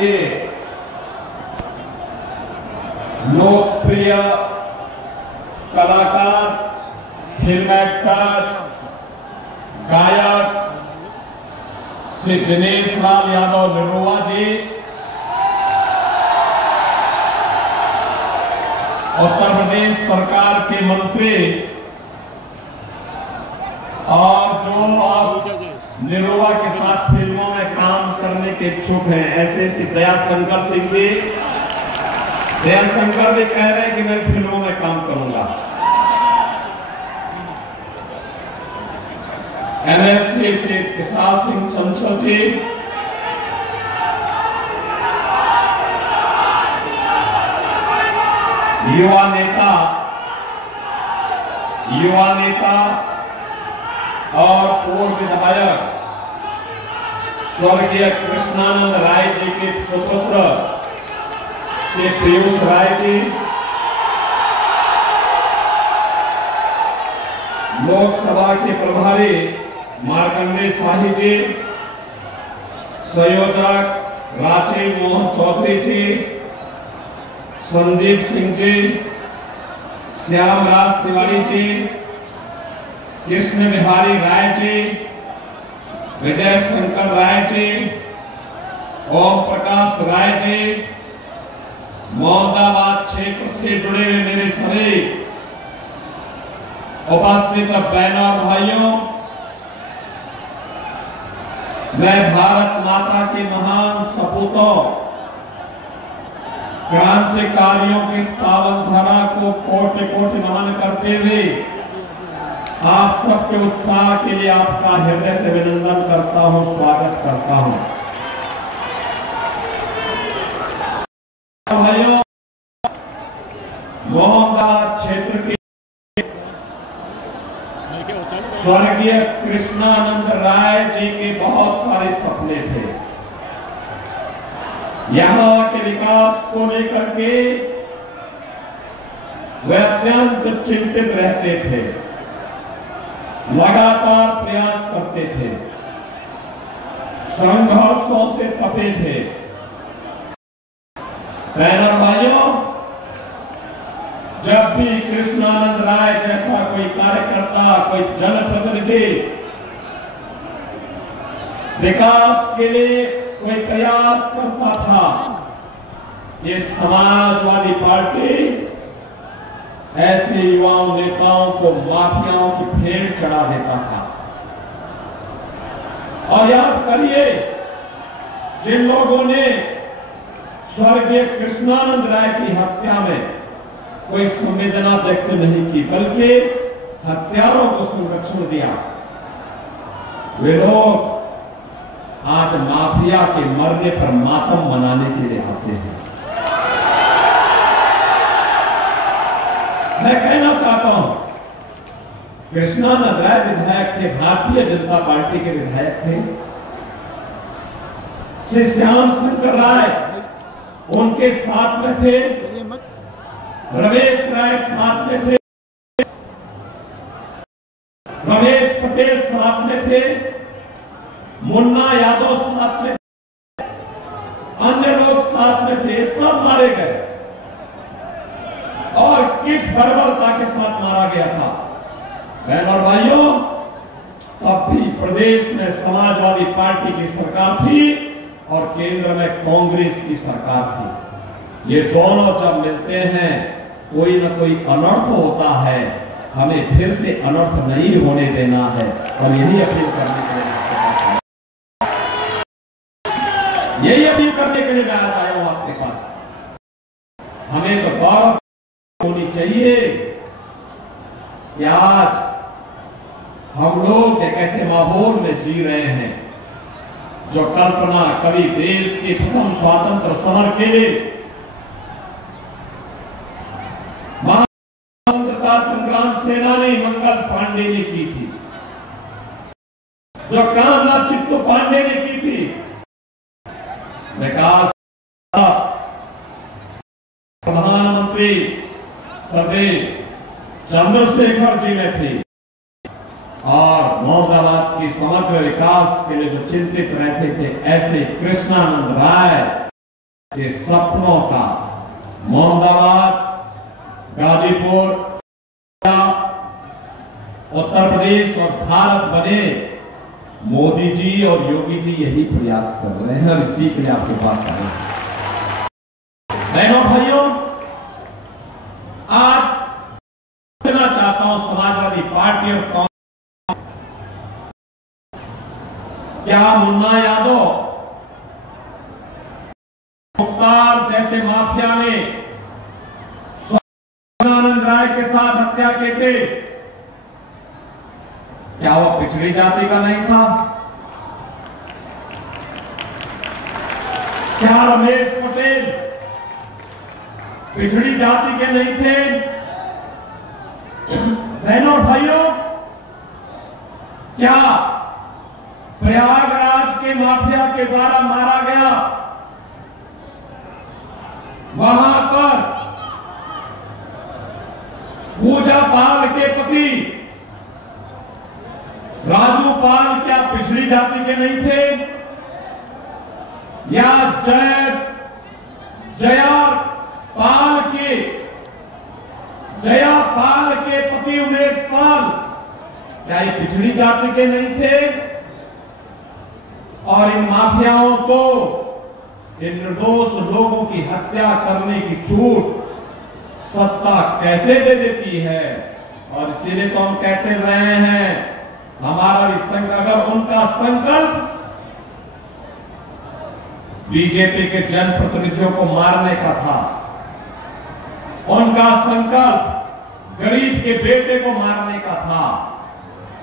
के लोकप्रिय कलाकार, फिल्म एक्टर, गायक श्री दिनेश लाल यादव निरोवा जी, उत्तर प्रदेश सरकार के मंत्री, और जो आप निरोवा के साथ फिल्मों में काम करने के इच्छुक हैं, ऐसे श्री दयाशंकर सिंह जी। दयाशंकर भी कह रहे हैं कि मैं फिल्मों में काम करूंगा। एमएलसी श्री विशाल सिंह चंचल जी, युवा नेता और पूर्व विधायक स्वर्गीय कृष्णानंद राय जी के सुपुत्र श्री पीयूष राय जी, लोकसभा के प्रभारी मार्कंडेय शाही जी, संयोजक राजीव मोहन चौधरी जी, संदीप सिंह जी, श्याम राज तिवारी जी, कृष्ण बिहारी राय जी, विजय शंकर राय जी, ओम प्रकाश राय जी, मोहम्मदाबाद क्षेत्र से जुड़े हुए मेरे सभी उपस्थित बहनों और भाइयों, मैं भारत माता के महान सपूतों, क्रांतिकारियों की पावन धरा को कोटि कोटि नमन करते हुए आप सबके उत्साह के लिए आपका हृदय से अभिनंदन करता हूं, स्वागत करता हूं। भाइयों, मोहम्मदाबाद क्षेत्र के स्वर्गीय कृष्णानंद राय जी के बहुत सारे सपने थे। यहां के विकास को लेकर के वे अत्यंत चिंतित रहते थे, लगातार प्रयास करते थे, संघर्षों से तपे थे। बहनों भाइयों, जब भी कृष्णानंद राय जैसा कोई कार्यकर्ता, कोई जनप्रतिनिधि विकास के लिए कोई प्रयास करता था, ये समाजवादी पार्टी ऐसे युवाओं नेताओं को माफियाओं की भेंट चढ़ा देता था। और याद करिए, जिन लोगों ने स्वर्गीय कृष्णानंद राय की हत्या में कोई संवेदना व्यक्त नहीं की, बल्कि हत्यारों को संरक्षण दिया, वे लोग आज माफिया के मरने पर मातम मनाने के लिए आते हैं। मैं कहना चाहता हूं, कृष्णानंद राय विधायक थे, भारतीय जनता पार्टी के विधायक थे। श्री श्याम शंकर राय उनके साथ में थे, रमेश राय साथ में थे, रमेश पटेल साथ में थे, मुन्ना यादव साथ में थे, अन्य लोग साथ में थे, सब मारे गए। और किस बर्बरता के साथ मारा गया था। बहनों और भाइयों, तब भी प्रदेश में समाजवादी पार्टी की सरकार थी और केंद्र में कांग्रेस की सरकार थी। ये दोनों जब मिलते हैं, कोई न कोई अनर्थ होता है। हमें फिर से अनर्थ नहीं होने देना है और यही अपील करने के लिए मैं आज आया हूं आपके पास। हमें तो गौरव होनी चाहिए कि आज हम लोग एक ऐसे माहौल में जी रहे हैं जो कल्पना कभी देश के प्रथम स्वातंत्र समर के लिए स्वतंत्रता संग्राम सेनानी मंगल पांडे ने की थी, जो कान्हा चित्तू पांडे ने की थी। विकास प्रधानमंत्री सरदेव चंद्रशेखर जी ने थी और मोहम्मदाबाद की समग्र विकास के लिए जो चिंतित रहते थे, ऐसे कृष्णानंद राय के सपनों का मोहम्मदाबाद, गाजीपुर, उत्तर प्रदेश और भारत बने, मोदी जी और योगी जी यही प्रयास कर रहे हैं और इसी के लिए आपके पास आए हैं। बहनों भाइयों, आज कहना चाहता हूं समाजवादी पार्टी और कांग्रेस, क्या मुन्ना यादव मुख्तार जैसे माफिया ने सच्चिदानंद राय के साथ हत्या की थी, क्या वो पिछड़ी जाति का नहीं था? क्या रमेश पटेल पिछड़ी जाति के नहीं थे? बहनों और भाइयों, क्या प्रयागराज के माफिया के द्वारा मारा गया, वहां पर पूजा पाल के पति राजू पाल क्या पिछड़ी जाति के नहीं थे? या जया पाल के पति उमेश पाल क्या ये पिछड़ी जाति के नहीं थे? और इन माफियाओं को, इन निर्दोष लोगों की हत्या करने की छूट सत्ता कैसे दे देती है? और इसीलिए तो हम कहते रहे हैं, हमारा भी अगर उनका संकल्प बीजेपी के जनप्रतिनिधियों को मारने का था, उनका संकल्प गरीब के बेटे को मारने का था,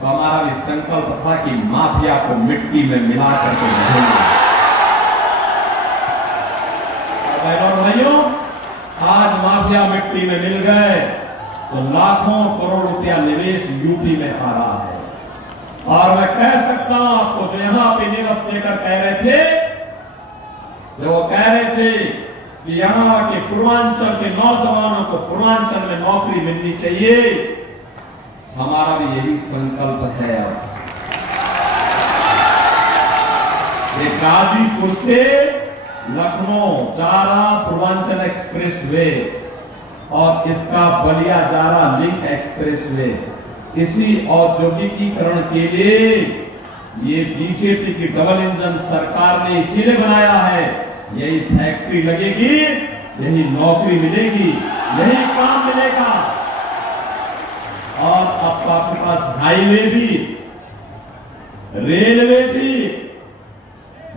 तो हमारा भी संकल्प था कि माफिया को मिट्टी में मिला करके भेजना। भाइयों, आज माफिया मिट्टी में मिल गए तो लाखों करोड़ रुपया निवेश यूपी में आ रहा है। और मैं कह सकता हूं आपको, जो यहां पे नीरज शेखर कह रहे थे, जो वो कह रहे थे कि यहां के पूर्वांचल के नौजवानों को पूर्वांचल में नौकरी मिलनी चाहिए, हमारा भी यही संकल्प है। ये गाजीपुर से लखनऊ जारा पूर्वांचल एक्सप्रेस वे और इसका बलिया जारा लिंक एक्सप्रेस वे, इसी औद्योगिकीकरण के लिए ये बीजेपी की डबल इंजन सरकार ने इसीलिए बनाया है। यही फैक्ट्री लगेगी, यही नौकरी मिलेगी, यही काम मिलेगा। और अब तो आपके पास हाईवे भी, रेलवे भी,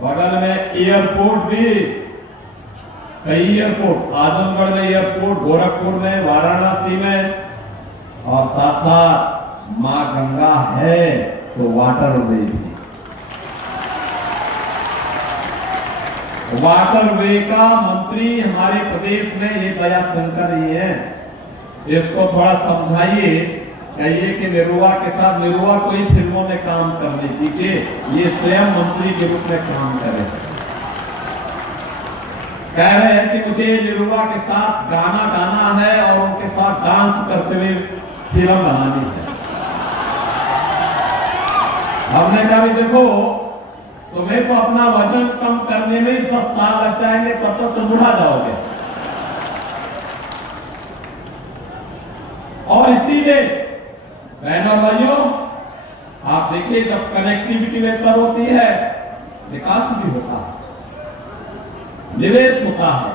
बगल में एयरपोर्ट भी, कई एयरपोर्ट, आजमगढ़ में एयरपोर्ट, गोरखपुर में, वाराणसी में, और साथ साथ मां गंगा है तो वाटरवे भी। वाटरवे का मंत्री हमारे प्रदेश में ये दयाशंकर ही है। इसको थोड़ा समझाइए, कहिए कि निरुआ के साथ, निरुआ को ही फिल्मों में काम करने दीजिए, ये स्वयं मंत्री के रूप में काम करे। कह रहे हैं कि मुझे निरुआ के साथ गाना गाना है और उनके साथ डांस करते हुए फिल्म बनानी है। हमने कहा भी देखो, तुम्हें तो अपना वजन कम करने में 10 साल लग जाएंगे, तब तक तुम बुढ़ा जाओगे। और इसीलिए बहनों भाइयों, आप देखिए, जब कनेक्टिविटी बेहतर होती है, विकास भी होता है, निवेश होता है,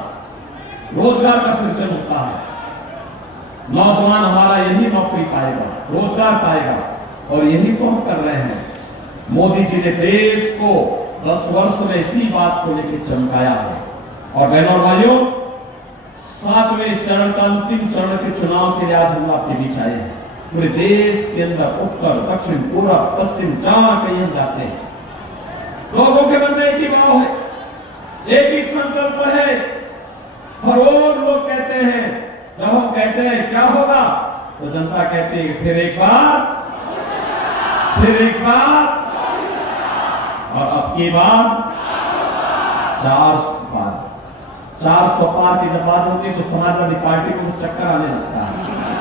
रोजगार का सृजन होता है। नौजवान हमारा यही नौकरी पाएगा, रोजगार पाएगा, और यही तो हम कर रहे हैं। मोदी जी ने देश को 10 वर्ष में इसी बात को लेकर चमकाया है। और बहनों भाइयों, 7वें चरण का, अंतिम चरण के चुनाव के लिए आज हम आपके बीच आए हैं। पूरे देश के अंदर उत्तर, दक्षिण, पूर्व, पश्चिम, जहां कहीं हम जाते हैं, लोगों के मन में एक ही भाव है, एक ही संकल्प है। करोड़ लोग कहते हैं, जब हम कहते हैं क्या होगा, तो जनता कहती है फिर एक बार, फिर एक बार, और अब की बार 400 पार। 400 पार की जब बात होती है तो समाजवादी पार्टी को चक्कर आने लगता है,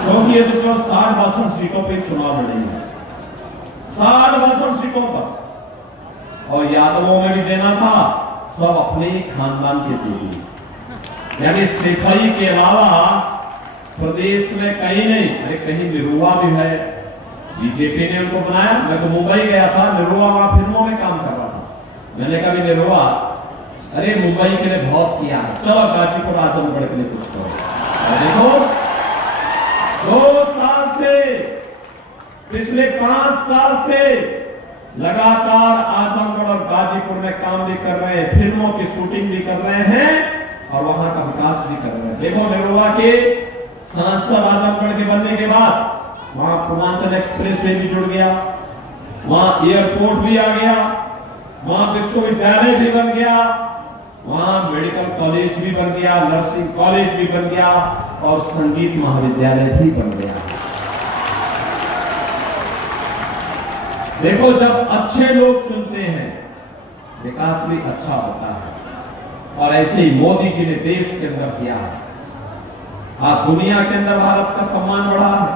क्योंकि ये तो केवल 60-62 सीटों पर चुनाव लड़ी है, 60-62 सीटों पर। और यादवों में भी देना था, सब अपने ही खानदान के दे दिए। यानी सिपाही के अलावा प्रदेश में कहीं नहीं, अरे कहीं निरुआ भी है, बीजेपी ने उनको बनाया। मैं तो मुंबई गया था, निरुआ वहां फिल्मों में काम कर रहा था। मैंने कहा निरुआ, अरे मुंबई के लिए बहुत किया है, चलो गाजीपुर आजमगढ़ के लिए कुछ करो। देखो 2 साल से, पिछले 5 साल से लगातार आजमगढ़ और गाजीपुर में काम भी कर रहे हैं, फिल्मों की शूटिंग भी कर रहे हैं और वहां का विकास भी कर रहे हैं। देखो निरुआ के सांसद आजमगढ़ के बनने के बाद वहां पूर्वांचल एक्सप्रेसवे भी जुड़ गया, वहां एयरपोर्ट भी आ गया, वहां विश्वविद्यालय भी बन गया, वहां मेडिकल कॉलेज भी बन गया, नर्सिंग कॉलेज भी बन गया और संगीत महाविद्यालय भी बन गया। देखो जब अच्छे लोग चुनते हैं विकास भी अच्छा होता है और ऐसे ही मोदी जी ने देश के अंदर किया है। आज दुनिया के अंदर भारत का सम्मान बढ़ा है,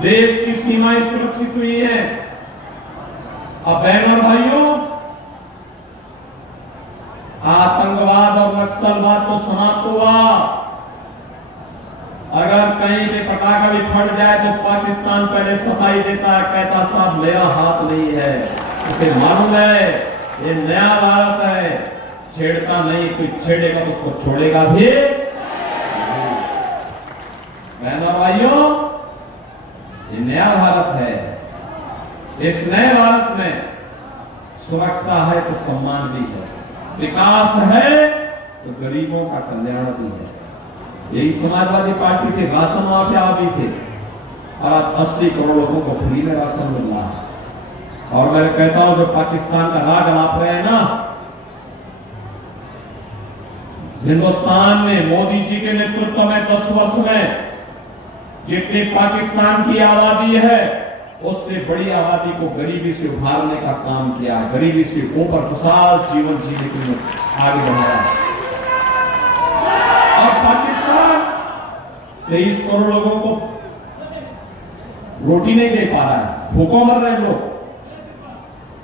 देश की सीमाएं सुरक्षित हुई हैं। अब बहनों और भाइयों, आतंकवाद और नक्सलवाद तो समाप्त हुआ। अगर कहीं पे पटाखा भी फट जाए तो पाकिस्तान पहले सफाई देता है, कहता साहब मेरा हाथ नहीं है, उसे मालूम है ये नया भारत है, छेड़ता नहीं, कोई छेड़ेगा तो उसको छोड़ेगा भी। बहनों भाइयों, ये नया भारत है, इस नए भारत में सुरक्षा है तो सम्मान भी है, विकास है तो गरीबों का कल्याण भी है। यही समाजवादी पार्टी के राशन माफिया भी थे और आज 80 करोड़ लोगों को फ्री में राशन मिल रहा है। और मैं कहता हूं जो पाकिस्तान का राग लाप रहे हैं ना, हिंदुस्तान में मोदी जी के नेतृत्व में 10 वर्ष में जितनी पाकिस्तान की आबादी है उससे बड़ी आबादी को गरीबी से उभारने का काम किया है, गरीबी से ऊपर खुशहाल जीवन जीने के लिए आगे बढ़ाया। और पाकिस्तान 23 करोड़ लोगों को रोटी नहीं दे पा रहा है, भूखों मर रहे हैं लोग।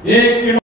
1 किलो